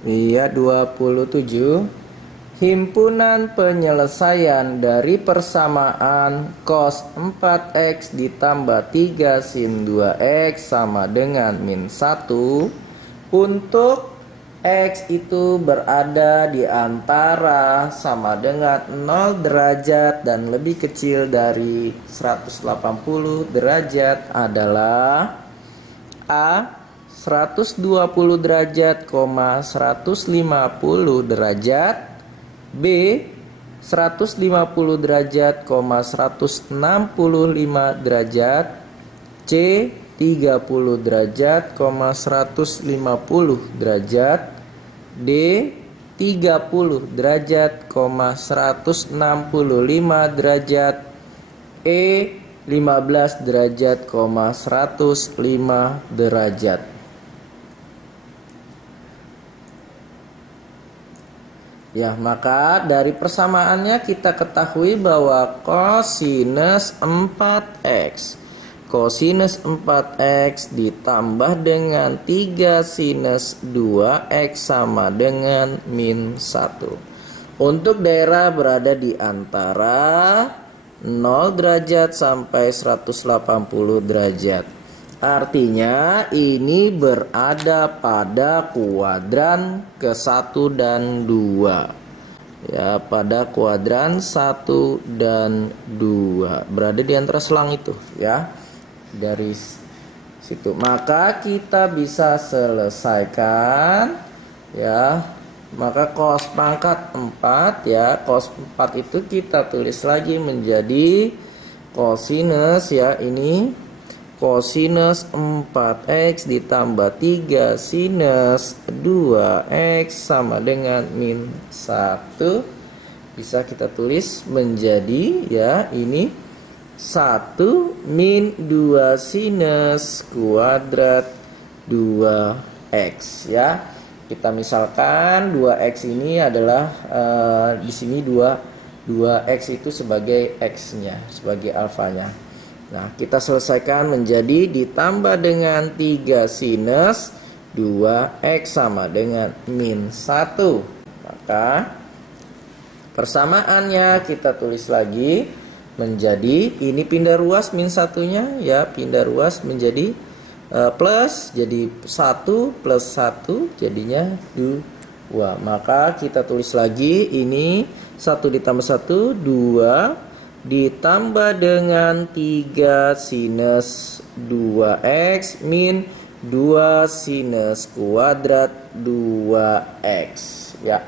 Iya, 27. Himpunan penyelesaian dari persamaan cos 4x ditambah 3 sin 2x sama dengan min 1 untuk x itu berada di antara sama dengan 0 derajat dan lebih kecil dari 180 derajat adalah A 120 derajat, 150 derajat, B 150 derajat, 165 derajat, C 30 derajat, 150 derajat, D 30 derajat, 165 derajat, E 15 derajat, 105 derajat. Ya, maka dari persamaannya kita ketahui bahwa kosinus 4x ditambah dengan 3 sinus 2x sama dengan min 1. Untuk daerah berada di antara 0 derajat sampai 180 derajat. Artinya ini berada pada kuadran ke-1 dan 2. Ya, pada kuadran 1 dan 2. Berada di antara selang itu, ya. Dari situ. Maka kita bisa selesaikan, ya. Maka cos pangkat 4, ya. Cos 4 itu kita tulis lagi menjadi kosinus, ya, ini kosinus 4x ditambah 3 sinus 2x sama dengan min 1. Bisa kita tulis menjadi, ya, ini 1 min 2 sinus kuadrat 2x, ya. Kita misalkan 2x ini adalah di sini 2x itu sebagai x-nya, sebagai alfanya. Nah, kita selesaikan menjadi ditambah dengan 3 sinus 2x sama dengan min 1. Maka persamaannya kita tulis lagi menjadi, ini pindah ruas min 1-nya, ya, pindah ruas menjadi plus, jadi 1 plus 1 jadinya 2. Maka kita tulis lagi ini 1 ditambah 1 2 ditambah dengan 3 sinus 2x min 2 sinus kuadrat 2x, ya.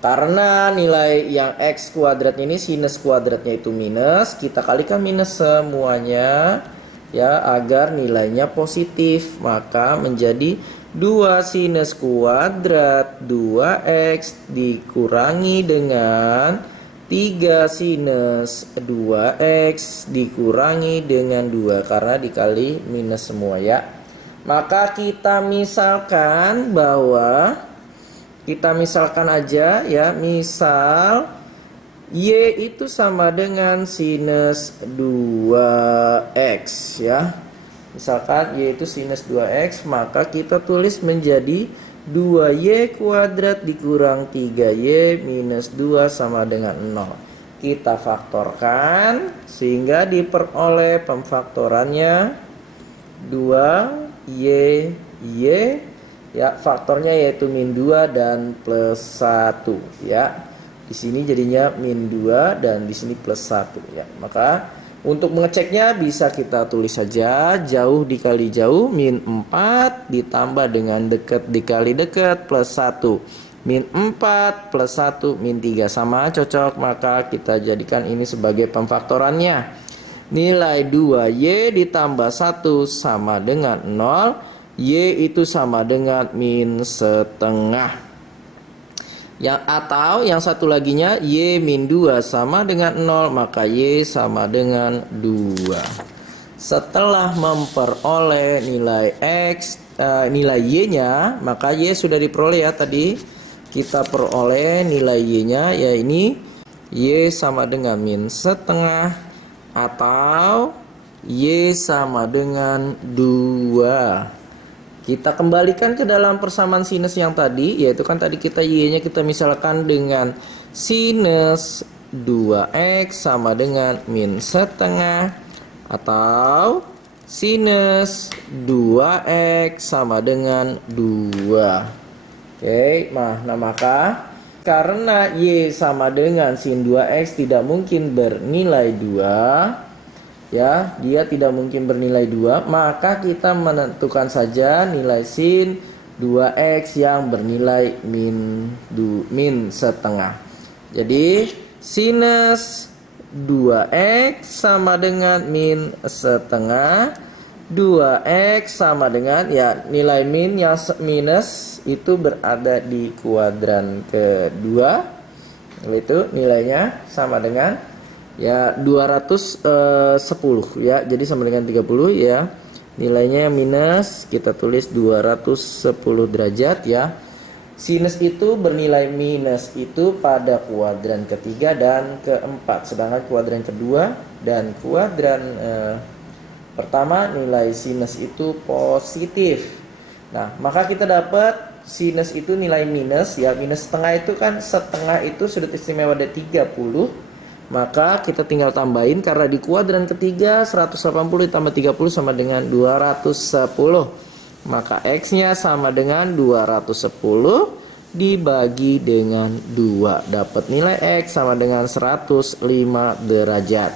Karena nilai yang x kuadrat ini sinus kuadratnya itu minus, kita kalikan minus semuanya, ya, agar nilainya positif. Maka menjadi 2 sinus kuadrat 2x dikurangi dengan 3 sinus 2x dikurangi dengan 2 karena dikali minus semua, ya. Maka kita misalkan bahwa aja, ya, misal y itu sama dengan sinus 2x, ya. Misalkan y itu sinus 2x, maka kita tulis menjadi 2y kuadrat dikurang 3y minus 2 sama dengan 0. Kita faktorkan sehingga diperoleh pemfaktorannya 2y, ya, faktornya yaitu min 2 dan plus 1, ya. Di sini jadinya min 2 dan di sini plus 1, ya. Maka untuk mengeceknya bisa kita tulis saja jauh dikali jauh min 4 ditambah dengan dekat dikali dekat plus 1. Min 4 plus 1 min 3 sama cocok, maka kita jadikan ini sebagai pemfaktorannya. Nilai 2y ditambah 1 sama dengan 0. Y itu sama dengan min setengah. Atau yang satu laginya y min 2 sama dengan 0, maka y sama dengan 2. Setelah memperoleh nilai x, nilai y-nya, maka y sudah diperoleh, ya, tadi kita peroleh nilai y-nya, ya, ini y sama dengan min setengah atau y sama dengan 2. Kita kembalikan ke dalam persamaan sinus yang tadi, yaitu kan tadi kita Y-nya kita misalkan dengan sinus 2X sama dengan min setengah, atau sinus 2X sama dengan 2. Oke, nah maka karena Y sama dengan sin 2X tidak mungkin bernilai 2, ya, dia tidak mungkin bernilai 2, maka kita menentukan saja nilai sin 2X yang bernilai min setengah. Jadi sinus 2X sama dengan min setengah, 2X sama dengan, ya, nilai min yang minus itu berada di kuadran kedua, yaitu nilainya sama dengan, ya, 210, ya. Jadi sama dengan 30, ya. Nilainya minus, kita tulis 210 derajat, ya. Sinus itu bernilai minus itu pada kuadran ketiga dan keempat, sedangkan kuadran kedua dan kuadran pertama nilai sinus itu positif. Nah, maka kita dapat sinus itu nilai minus, ya. Minus setengah itu kan, setengah itu sudut istimewa ada 30. Maka kita tinggal tambahin, karena di kuadran ketiga 180 ditambah 30 sama dengan 210. Maka X-nya sama dengan 210 dibagi dengan 2. Dapat nilai X sama dengan 105 derajat.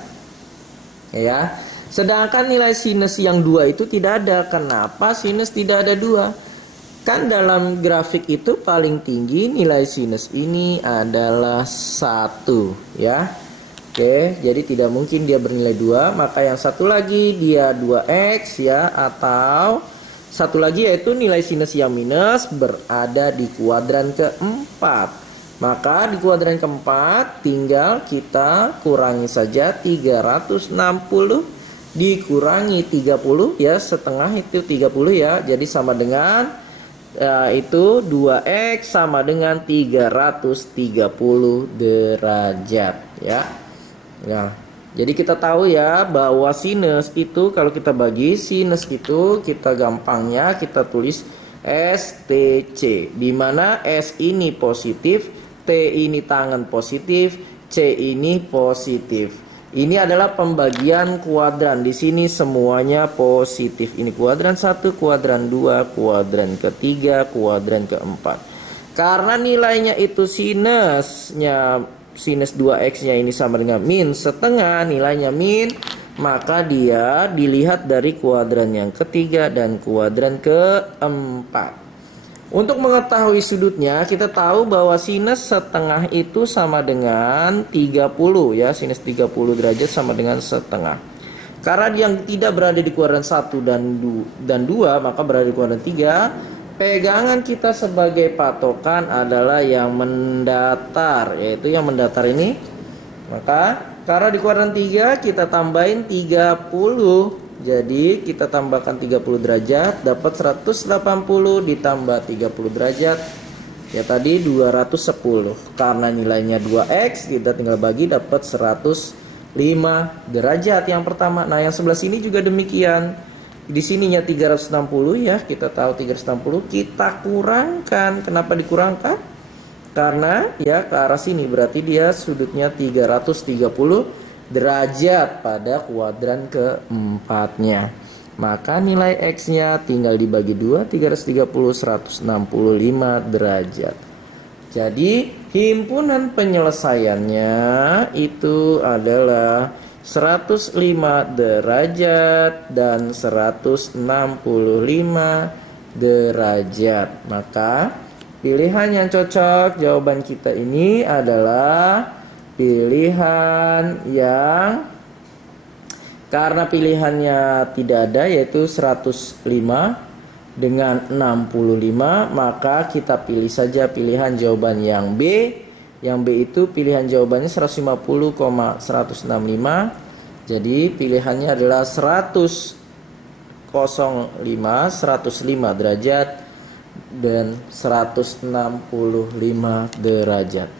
Ya. Sedangkan nilai sinus yang 2 itu tidak ada. Kenapa sinus tidak ada 2? Kan dalam grafik itu paling tinggi nilai sinus ini adalah 1, ya. Oke, jadi tidak mungkin dia bernilai 2. Maka yang satu lagi dia 2X, ya, atau satu lagi yaitu nilai sinus yang minus berada di kuadran keempat. Maka di kuadran keempat tinggal kita kurangi saja 360 dikurangi 30, ya, setengah itu 30, ya. Jadi sama dengan itu 2X sama dengan 330 derajat, ya. Nah, jadi kita tahu, ya, bahwa sinus itu kalau kita bagi sinus itu kita gampangnya kita tulis STC, di mana S ini positif, T ini tangen positif, C ini positif. Ini adalah pembagian kuadran. Di sini semuanya positif. Ini kuadran 1, kuadran 2, kuadran ketiga, kuadran keempat. Karena nilainya itu sinus 2X-nya ini sama dengan min setengah, nilainya min, maka dia dilihat dari kuadran yang ketiga dan kuadran keempat. Untuk mengetahui sudutnya, kita tahu bahwa sinus setengah itu sama dengan 30, ya. Sinus 30 derajat sama dengan setengah. Karena yang tidak berada di kuadran 1 dan 2, maka berada di kuadran 3. Pegangan kita sebagai patokan adalah yang mendatar, yaitu yang mendatar ini. Maka karena di kuadran 3 kita tambahin 30. Jadi kita tambahkan 30 derajat, dapat 180 ditambah 30 derajat, ya, tadi 210. Karena nilainya 2X, kita tinggal bagi, dapat 105 derajat yang pertama. Nah, yang sebelah sini juga demikian. Di sininya 360, ya. Kita tahu 360, kita kurangkan. Kenapa dikurangkan? Karena, ya, ke arah sini berarti dia sudutnya 330 derajat pada kuadran keempatnya. Maka nilai X-nya tinggal dibagi 2, 330, 165 derajat. Jadi himpunan penyelesaiannya itu adalah 105 derajat dan 165 derajat. Maka pilihan yang cocok jawaban kita ini adalah pilihan yang, karena pilihannya tidak ada, yaitu 105 dengan 65, maka kita pilih saja pilihan jawaban yang B. Yang B itu pilihan jawabannya 150,165. Jadi pilihannya adalah 105 derajat dan 165 derajat.